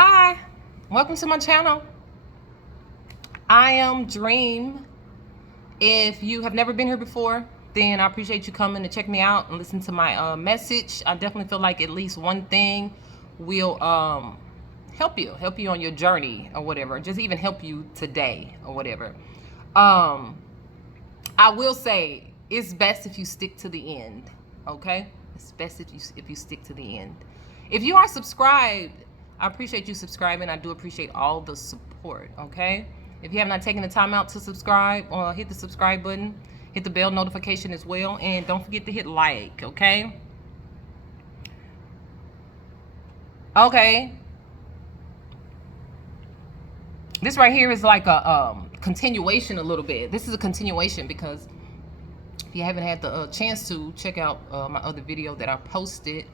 Hi, welcome to my channel. I am Dream. If you have never been here before, then I appreciate you coming to check me out and listen to my message. I definitely feel like at least one thing will help you on your journey or whatever, just even help you today or whatever. I will say it's best if you stick to the end. Okay, it's best if you stick to the end. If you are subscribed, I appreciate you subscribing. I do appreciate all the support. Okay, if you have not taken the time out to subscribe, or hit the subscribe button, hit the bell notification as well, and don't forget to hit like. Okay, this right here is like a continuation a little bit. This is a continuation because if you haven't had the chance to check out my other video that I posted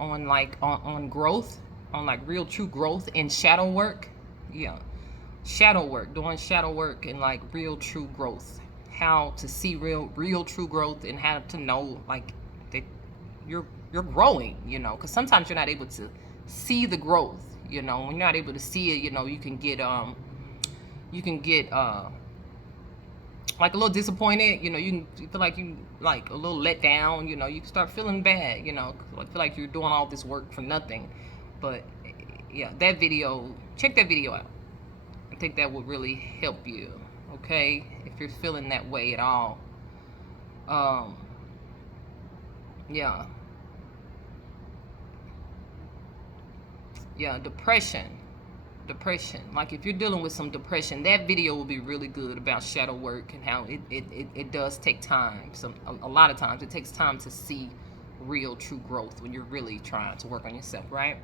on on growth, on like real true growth and shadow work. Yeah, shadow work, doing shadow work and like real true growth, how to see real true growth, and how to know like that you're growing, because sometimes you're not able to see the growth. When you're not able to see it, you can get like a little disappointed. You feel like you like a little let down. You can start feeling bad. I feel like you're doing all this work for nothing. But yeah, that video, check that video out. I think that would really help you. Okay, if you're feeling that way at all. Yeah, depression. Like if you're dealing with some depression, that video will be really good about shadow work and how it does take time. A lot of times it takes time to see real true growth when you're really trying to work on yourself, right?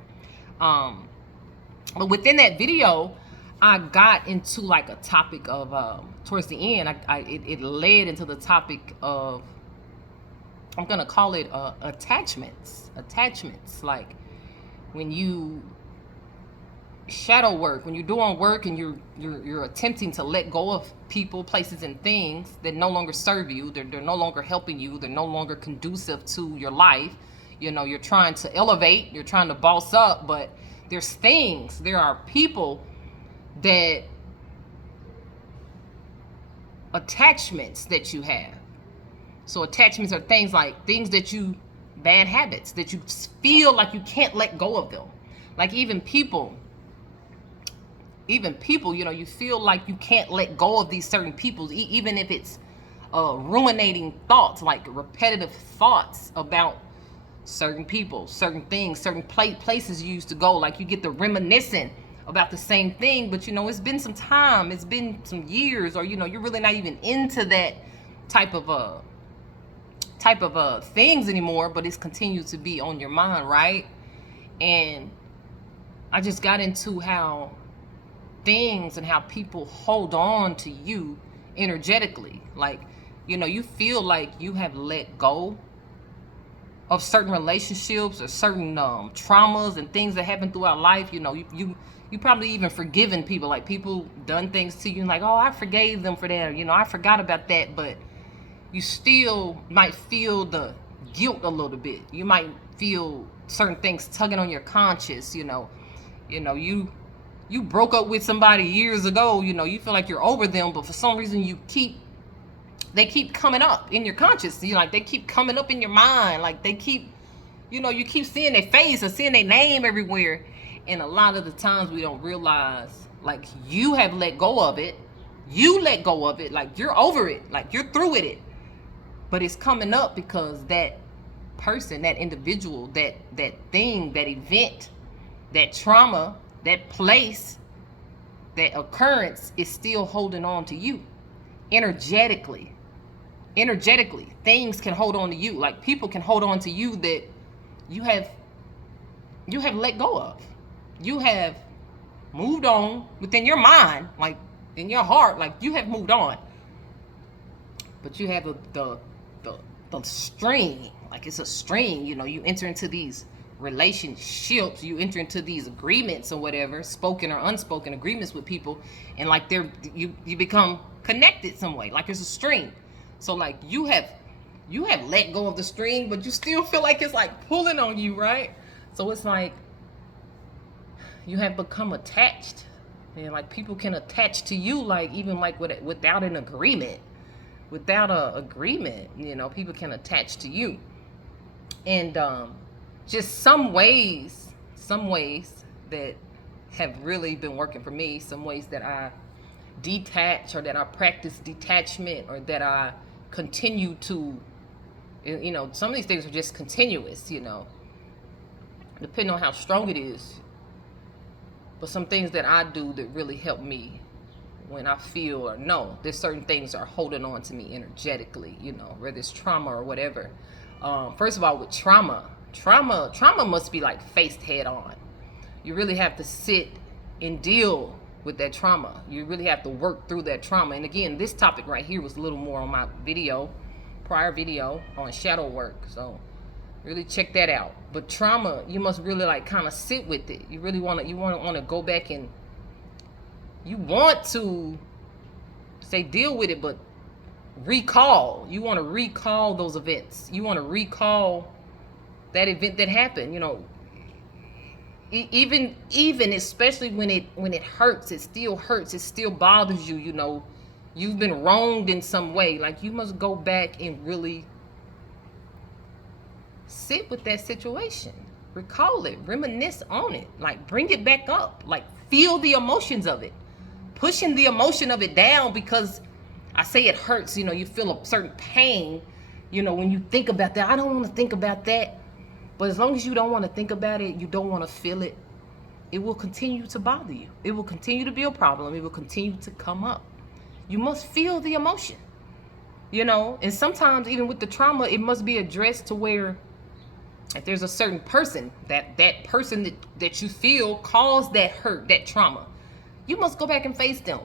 But within that video, I got into like a topic of towards the end, it led into the topic of, I'm gonna call it attachments. Like when you shadow work, when you're doing work and you're attempting to let go of people, places, and things that no longer serve you. They're no longer helping you. They're no longer conducive to your life. You're trying to elevate, you're trying to boss up, but there are people that attachments that you have. So attachments are things that bad habits that you feel like you can't let go of them. Like even people, you feel like you can't let go of these certain people, even if it's ruminating thoughts, like repetitive thoughts about certain people, certain things, certain places you used to go. Like you get the reminiscing about the same thing, but it's been some time, it's been some years, or you're really not even into that type of things anymore, but it's continued to be on your mind, right? And I just got into how things and how people hold on to you energetically. Like, you feel like you have let go of certain relationships or certain traumas and things that happen throughout life. You probably even forgiven people, like people done things to you and like, oh, I forgave them for that, or, I forgot about that, but you still might feel the guilt a little bit. You might feel certain things tugging on your conscience. You broke up with somebody years ago. You feel like you're over them, but for some reason they keep coming up in your conscience. They keep coming up in your mind. Like they keep, you keep seeing their face or seeing their name everywhere. And a lot of the times we don't realize, like, you have let go of it. You let go of it. Like you're over it. Like you're through with it. But it's coming up because that person, that individual, that thing, that event, that trauma, that place, that occurrence is still holding on to you energetically. Things can hold on to you. Like people can hold on to you that you have let go of. You have moved on within your mind, like in your heart, like you have moved on. But you have the string, like it's a string. You enter into these relationships, you enter into these agreements or whatever, spoken or unspoken agreements with people, and like you become connected some way, like it's a string. So like you have let go of the string, but you still feel like it's like pulling on you, right? So it's like you have become attached. And like people can attach to you, like even like without an agreement. Without a agreement, you know, people can attach to you. And just some ways that have really been working for me, some ways that I detach, or that I practice detachment, or that I continue to, you know, some of these things are just continuous, you know, depending on how strong it is. But some things that I do that really help me when I feel or know there's certain things are holding on to me energetically, you know, whether it's trauma or whatever. First of all, with trauma must be like faced head on. You really have to sit and deal with that trauma. You really have to work through that trauma. And again, this topic right here was a little more on my prior video on shadow work. So really check that out. But trauma, you must really like kind of sit with it. You really want to go back and you want to say deal with it, but recall. You want to recall those events. You want to recall that event that happened. You know, even especially when it hurts, it still hurts. It still bothers you. You know, you've been wronged in some way. Like you must go back and really sit with that situation. Recall it. Reminisce on it. Like bring it back up. Like feel the emotions of it. Pushing the emotion of it down, because I say it hurts, you know, you feel a certain pain, you know, when you think about that. I don't want to think about that. But as long as you don't want to think about it, you don't want to feel it, it will continue to bother you. It will continue to be a problem. It will continue to come up. You must feel the emotion, you know, and sometimes even with the trauma, it must be addressed to where if there's a certain person, that person that you feel caused that hurt, that trauma, you must go back and face them.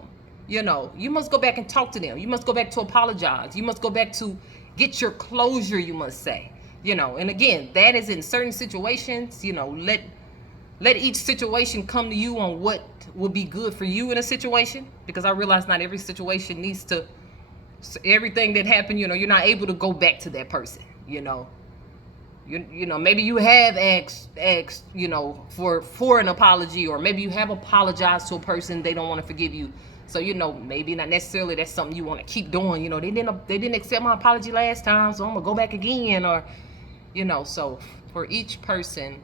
You know, you must go back and talk to them. You must go back to apologize. You must go back to get your closure, you must say. You know, and again, that is in certain situations, you know, let each situation come to you on what will be good for you in a situation, because I realize not every situation needs to, everything that happened, you know, you're not able to go back to that person, you know. You know, maybe you have asked, you know, for an apology, or maybe you have apologized to a person, they don't want to forgive you. So, you know, maybe not necessarily that's something you want to keep doing. You know, they didn't accept my apology last time, so I'm gonna go back again. Or, you know, so for each person,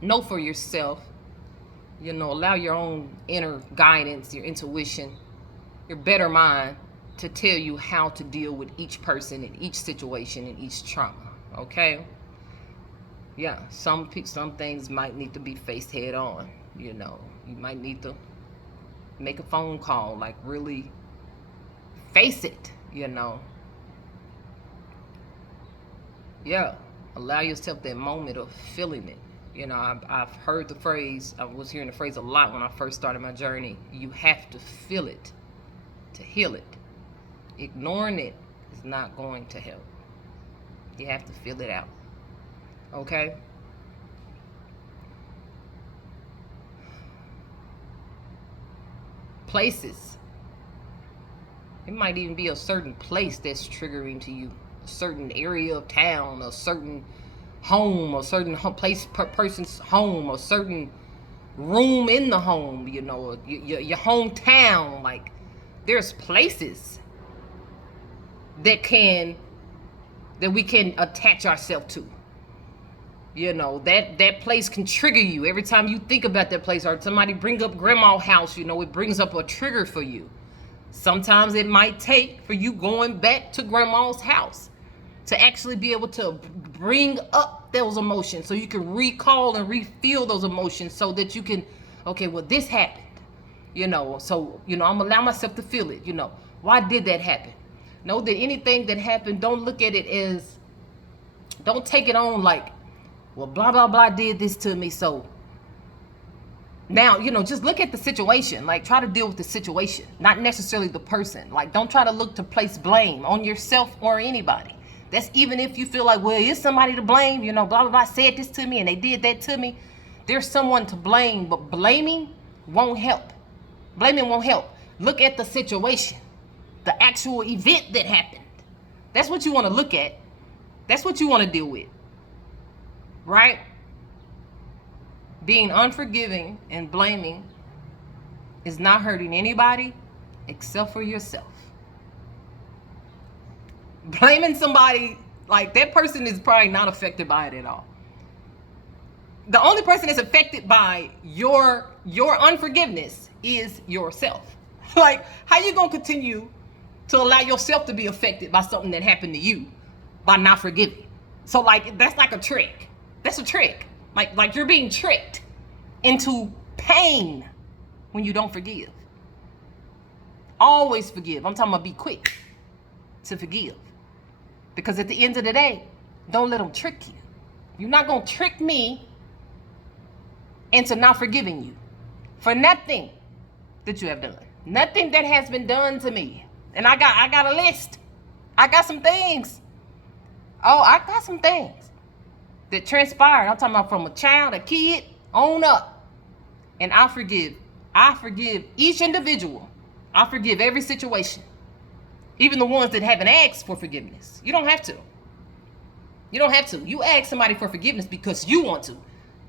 know for yourself, you know, allow your own inner guidance, your intuition, your better mind to tell you how to deal with each person in each situation and each trauma. Okay, yeah, some things might need to be faced head on. You know, you might need to make a phone call, like really face it, you know. Yeah, allow yourself that moment of feeling it. You know, I've heard the phrase, I was hearing the phrase a lot when I first started my journey. You have to feel it to heal it. Ignoring it is not going to help. You have to feel it out. Okay? Places. It might even be a certain place that's triggering to you. A certain area of town, a certain home, a certain place, person's home, a certain room in the home, you know, your hometown. Like, there's places that we can attach ourselves to. You know, that place can trigger you. Every time you think about that place, or somebody bring up grandma's house, you know, it brings up a trigger for you. Sometimes it might take for you going back to grandma's house to actually be able to bring up those emotions, so you can recall and re-feel those emotions, so that you can, okay, well, this happened, you know, so, you know, I'm gonna allow myself to feel it. You know, why did that happen? Know that anything that happened, don't look at it as, don't take it on like, well, blah, blah, blah did this to me, so now, you know, just look at the situation. Like, try to deal with the situation, not necessarily the person. Like, don't try to look to place blame on yourself or anybody. That's even if you feel like, well, is somebody to blame, you know, blah, blah, blah, said this to me and they did that to me. There's someone to blame, but blaming won't help. Blaming won't help. Look at the situation, the actual event that happened. That's what you want to look at. That's what you want to deal with, right? being unforgiving and blaming is not hurting anybody except for yourself. Blaming somebody, like, that person is probably not affected by it at all. The only person that's affected by your unforgiveness is yourself. Like, how you gonna continue to allow yourself to be affected by something that happened to you by not forgiving? So, like, that's like a trick. That's a trick. Like you're being tricked into pain when you don't forgive. Always forgive. I'm talking about be quick to forgive. Because at the end of the day, don't let them trick you. You're not going to trick me into not forgiving you for nothing that you have done. Nothing that has been done to me. And I got a list. I got some things. Oh, I got some things that transpired. I'm talking about from a child, a kid, on up. And I forgive. I forgive each individual. I forgive every situation. Even the ones that haven't asked for forgiveness. You don't have to. You don't have to. You ask somebody for forgiveness because you want to.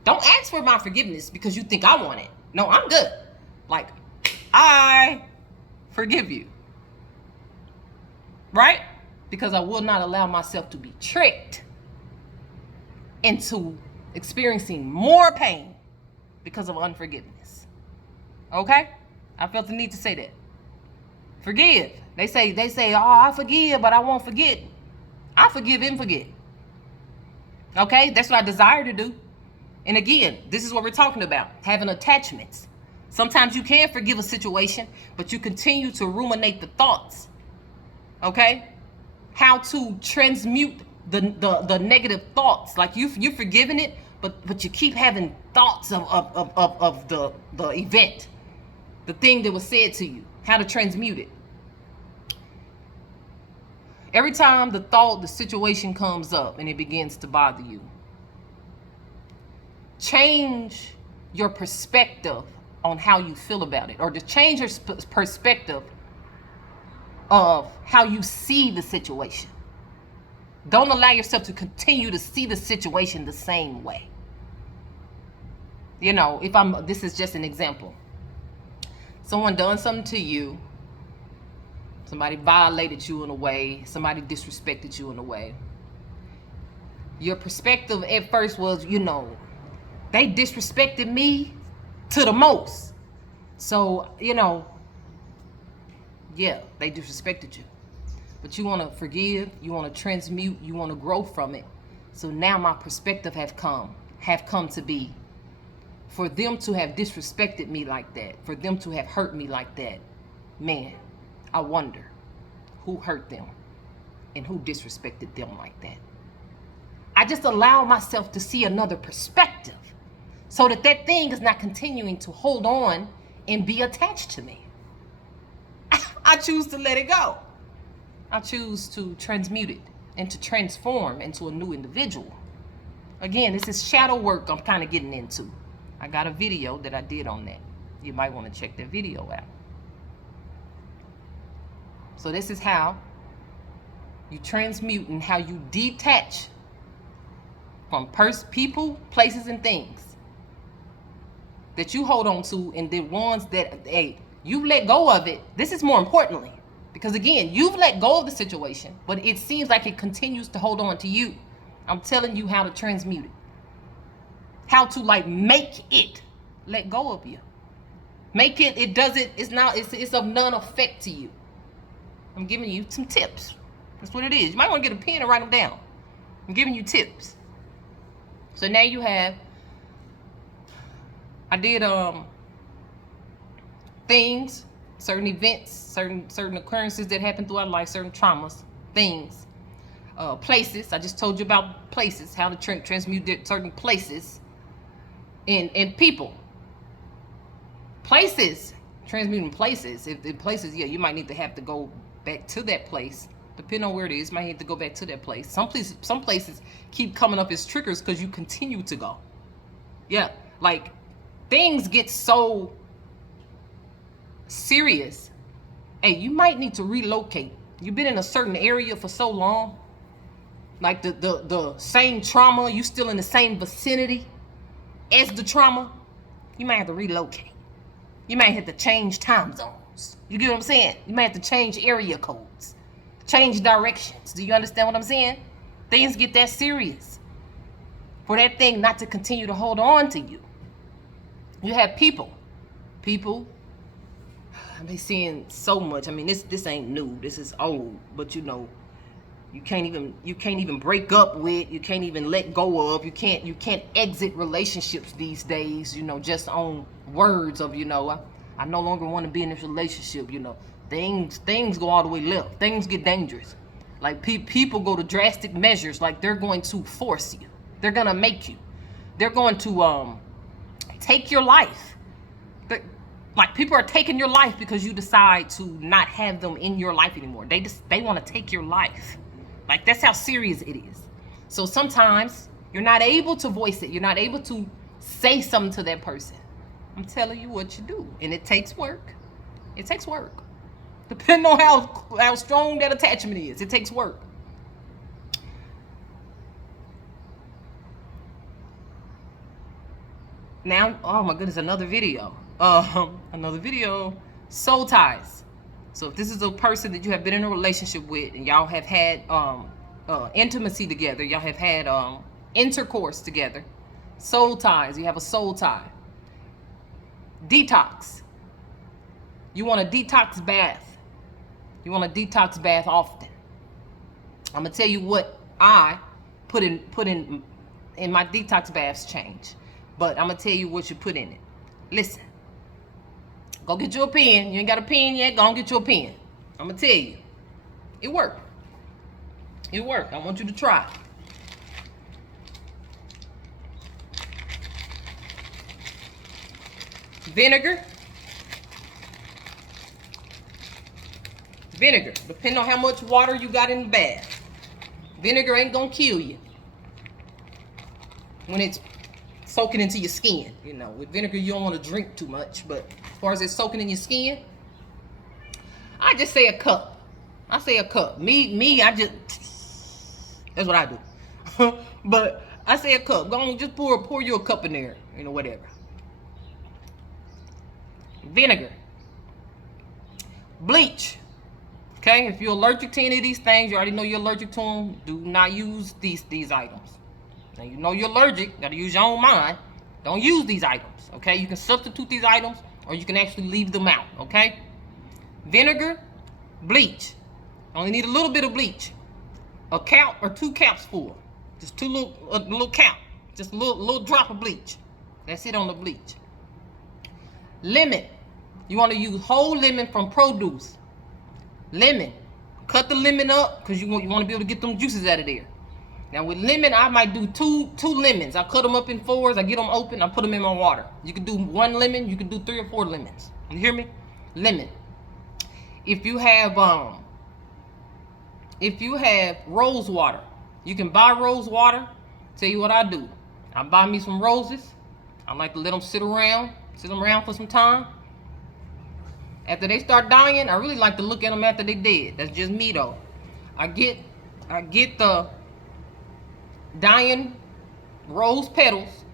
Don't ask for my forgiveness because you think I want it. No, I'm good. Like, I forgive you. Right? Because I will not allow myself to be tricked into experiencing more pain because of unforgiveness. Okay? I felt the need to say that. Forgive. They say, oh, I forgive, but I won't forget. I forgive and forget. Okay? That's what I desire to do. And again, this is what we're talking about. Having attachments. Sometimes you can forgive a situation, but you continue to ruminate the thoughts. Okay? How to transmute the negative thoughts. Like you're forgiving it, but you keep having thoughts of the event. The thing that was said to you. How to transmute it. Every time the situation comes up and it begins to bother you, change your perspective on how you feel about it, or to change your perspective of how you see the situation. Don't allow yourself to continue to see the situation the same way. You know, this is just an example. Someone done something to you. Somebody violated you in a way. Somebody disrespected you in a way. Your perspective at first was, they disrespected me to the most. So, yeah, they disrespected you. But you want to forgive, you want to transmute, you want to grow from it. So now my perspective have come to be, for them to have disrespected me like that, for them to have hurt me like that, man, I wonder who hurt them and who disrespected them like that. I just allow myself to see another perspective so that thing is not continuing to hold on and be attached to me. I choose to let it go. I choose to transmute it and to transform into a new individual. Again, this is shadow work I'm kind of getting into. I got a video that I did on that. You might want to check that video out. So this is how you transmute and how you detach from people, places, and things that you hold on to, and the ones that, you let go of it. This is more importantly, because again, you've let go of the situation, but it seems like it continues to hold on to you. I'm telling you how to transmute it. How to make it let go of you. Make it, it's of none effect to you. I'm giving you some tips. That's what it is. You might want to get a pen and write them down. I'm giving you tips. So now you have, I did things, certain events, certain occurrences that happen throughout life, certain traumas, things, places. I just told you about places, how to transmute certain places and people. Places, transmuting places. If places, yeah, you might need to have to go back to that place. Depending on where it is, you might need to go back to that place. Some places keep coming up as triggers because you continue to go. Yeah, like things get so serious. Hey, you might need to relocate. You've been in a certain area for so long. Like the same trauma, you still in the same vicinity. as the trauma, you might have to relocate. You might have to change time zones. You get what I'm saying? You might have to change area codes, change directions. Do you understand what I'm saying? Things get that serious for that thing not to continue to hold on to you. You have people. I've been seeing so much. I mean, this ain't new. This is old. But you know, you can't even break up with. You can't even let go of. You can't exit relationships these days. You know, just on words of, you know, I no longer want to be in this relationship. You know, things go all the way left. Things get dangerous. Like people go to drastic measures. Like they're going to force you. They're gonna make you. They're going to take your life. Like people are taking your life because you decide to not have them in your life anymore. They want to take your life. Like that's how serious it is. So sometimes you're not able to voice it. You're not able to say something to that person. I'm telling you what you do, and it takes work. It takes work. Depending on how strong that attachment is, it takes work. Now, oh my goodness, another video. Soul ties. So if this is a person that you have been in a relationship with and y'all have had intimacy together, y'all have had intercourse together, soul ties, you have a soul tie. Detox. You want a detox bath. You want a detox bath often. I'm gonna tell you what I put in my detox baths change. But I'm gonna tell you what you put in it. Listen. Go get you a pen. You ain't got a pen yet? Go and get you a pen. I'm gonna tell you. It worked. It worked. I want you to try. Vinegar. Vinegar. Depending on how much water you got in the bath. Vinegar ain't gonna kill you when it's soaking into your skin. You know, with vinegar you don't want to drink too much, but as far as it's soaking in your skin, I just say a cup. I say a cup. Me, I just, that's what I do. But I say a cup. Go on, just pour you a cup in there, you know, whatever. Vinegar. Bleach. Okay, if you're allergic to any of these things, you already know you're allergic to them. Do not use these items. Now you know you're allergic. Gotta use your own mind. Don't use these items. Okay, you can substitute these items, or you can actually leave them out. Okay. Vinegar, bleach. Only need a little bit of bleach. A cap or 2 caps full. Just a little cap. Just a little drop of bleach. That's it on the bleach. Lemon. You want to use whole lemon from produce. Lemon. Cut the lemon up because you want to be able to get them juices out of there. Now with lemon, I might do two lemons. I cut them up in 4s. I get them open. I put them in my water. You can do 1 lemon. You can do 3 or 4 lemons. You hear me? Lemon. If you have rose water, you can buy rose water. Tell you what I do. I buy me some roses. I like to let them sit around for some time. After they start dying, I really like to look at them after they dead. That's just me though. I get the dying rose petals.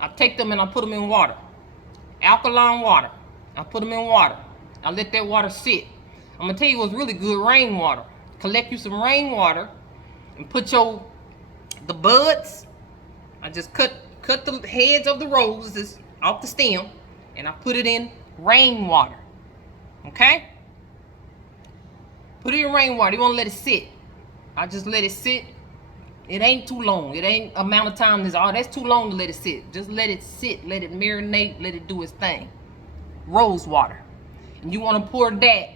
I take them and I put them in water. Alkaline water. I put them in water. I let that water sit. I'm gonna tell you what's really good: rainwater. Collect you some rainwater and put the buds. I just cut the heads of the roses off the stem and I put it in rainwater. Okay? Put it in rainwater. You want to let it sit. I just let it sit. It ain't too long. It ain't amount of time. That's too long to let it sit. Just let it sit. Let it marinate. Let it do its thing. Rose water. And you want to pour that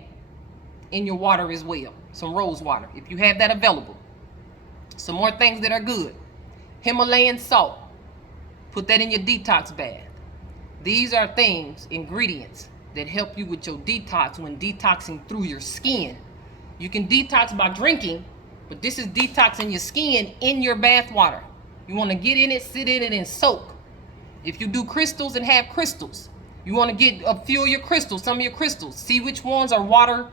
in your water as well. Some rose water, if you have that available. Some more things that are good. Himalayan salt. Put that in your detox bath. These are things, ingredients, that help you with your detox when detoxing through your skin. You can detox by drinking, but this is detoxing your skin in your bath water. You want to get in it, sit in it, and soak. If you do crystals and have crystals, you want to get a few of your crystals, some of your crystals. See which ones are water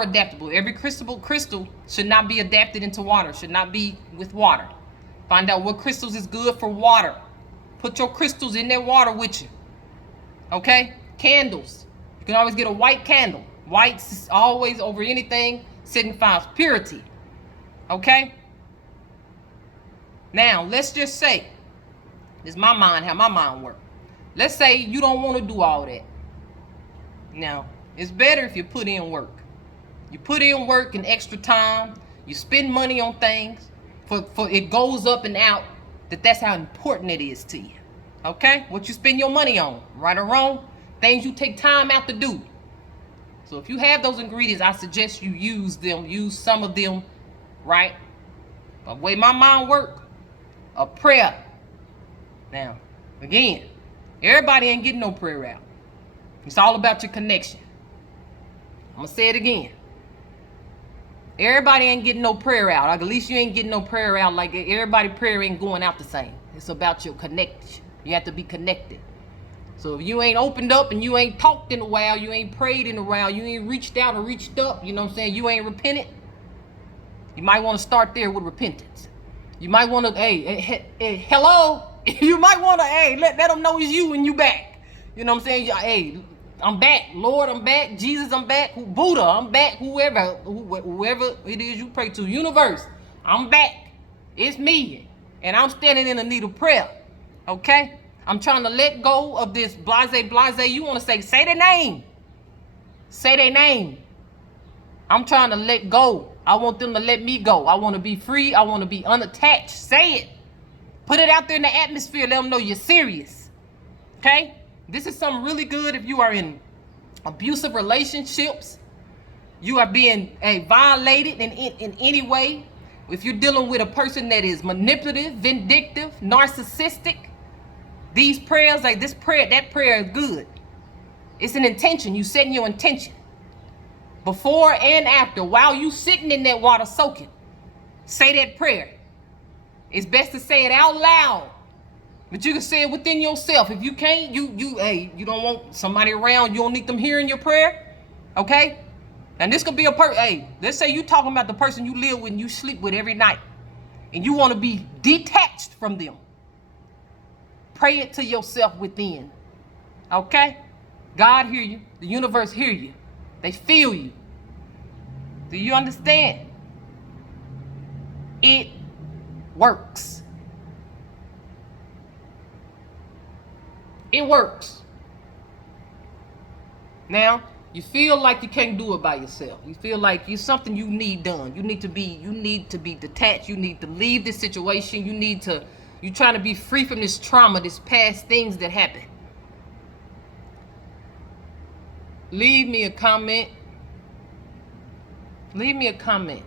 adaptable. Every crystal should not be adapted into water, should not be with water. Find out what crystals is good for water. Put your crystals in that water with you. Okay? Candles. You can always get a white candle. White's always over anything signifies purity. Okay? Now, let's just say, this is my mind, how my mind works. Let's say you don't want to do all that. Now, it's better if you put in work. You put in work and extra time. You spend money on things. For it goes up and out that's how important it is to you. Okay? What you spend your money on, right or wrong, things you take time out to do. So if you have those ingredients, I suggest you use them. Use some of them, right? But the way my mind works, a prayer. Now, again, everybody ain't getting no prayer out. It's all about your connection. I'm going to say it again. Everybody ain't getting no prayer out. Like, at least you ain't getting no prayer out. Like, everybody prayer ain't going out the same. It's about your connection. You have to be connected. So if you ain't opened up and you ain't talked in a while, you ain't prayed in a while, you ain't reached out or reached up, you know what I'm saying? You ain't repented. You might want to start there with repentance. You might want to, hey, hello. You might want to, let them know it's you when you back. You know what I'm saying? Hey, I'm back. Lord, I'm back. Jesus, I'm back. Buddha, I'm back. Whoever it is you pray to. Universe, I'm back. It's me. And I'm standing in the need of prayer. Okay? I'm trying to let go of this blase. You want to say their name. Say their name. I'm trying to let go. I want them to let me go. I want to be free. I want to be unattached. Say it. Put it out there in the atmosphere. Let them know you're serious. Okay? This is something really good if you are in abusive relationships. You are being violated in any way. If you're dealing with a person that is manipulative, vindictive, narcissistic, these prayers, like this prayer, that prayer is good. It's an intention. You setting your intention. Before and after, while you sitting in that water soaking, say that prayer. It's best to say it out loud, but you can say it within yourself. If you can't, you don't want somebody around. You don't need them hearing your prayer, okay? And this could be a let's say you talking about the person you live with and you sleep with every night, and you want to be detached from them. Pray it to yourself within, okay? God hear you. The universe hear you. They feel you. Do you understand? It works. It works. Now, you feel like you can't do it by yourself. You feel like it's something you need done. You need to be detached. You need to leave this situation. You're trying to be free from this trauma, this past things that happened. Leave me a comment. Leave me a comment.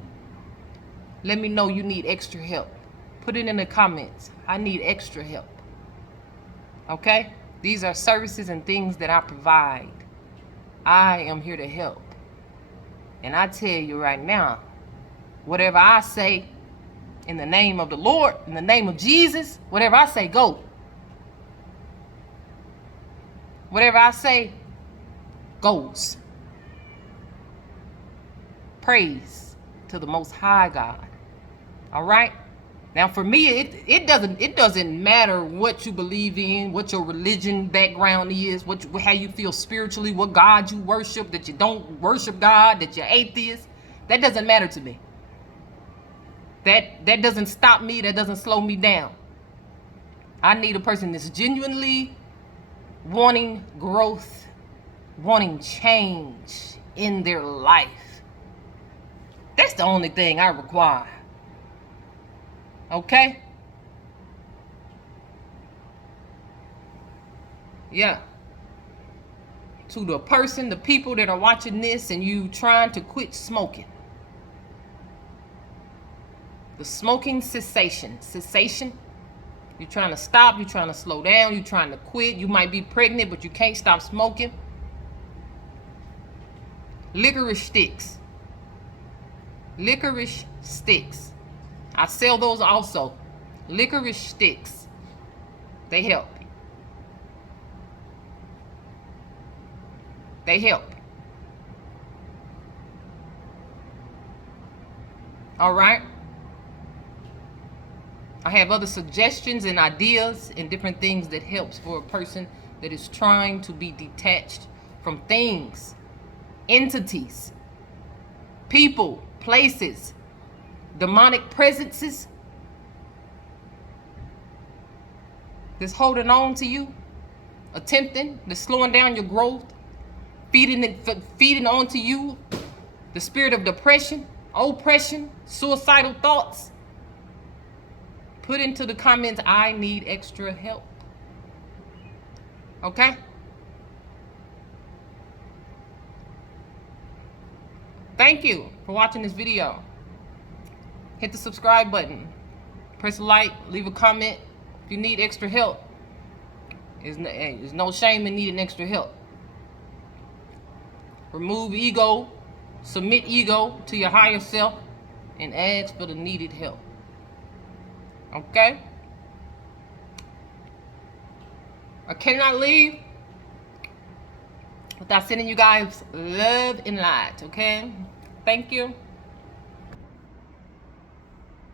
Let me know you need extra help. Put it in the comments. I need extra help. Okay? These are services and things that I provide. I am here to help. And I tell you right now, whatever I say in the name of the Lord, in the name of Jesus, whatever I say, go. Whatever I say, goes. Praise to the Most High God. All right? Now for me, it doesn't matter what you believe in, what your religion background is, how you feel spiritually, what God you worship, that you don't worship God, that you're atheist. That doesn't matter to me. That doesn't stop me, that doesn't slow me down. I need a person that's genuinely wanting growth, wanting change in their life. That's the only thing I require. Okay? Yeah. To the person, the people that are watching this and you trying to quit smoking. The smoking cessation. Cessation. You're trying to stop. You're trying to slow down. You're trying to quit. You might be pregnant, but you can't stop smoking. Licorice sticks. Licorice sticks. I sell those also. Licorice sticks. They help. They help. All right. I have other suggestions and ideas and different things that helps for a person that is trying to be detached from things, entities, people, places, demonic presences that's holding on to you, attempting, that's slowing down your growth, feeding onto you the spirit of depression, oppression, suicidal thoughts. Put into the comments, I need extra help. Okay? Thank you for watching this video. Hit the subscribe button. Press a like, leave a comment. If you need extra help, there's no shame in needing extra help. Remove ego, submit ego to your higher self, and ask for the needed help. Okay? I cannot leave without sending you guys love and light, okay? Thank you.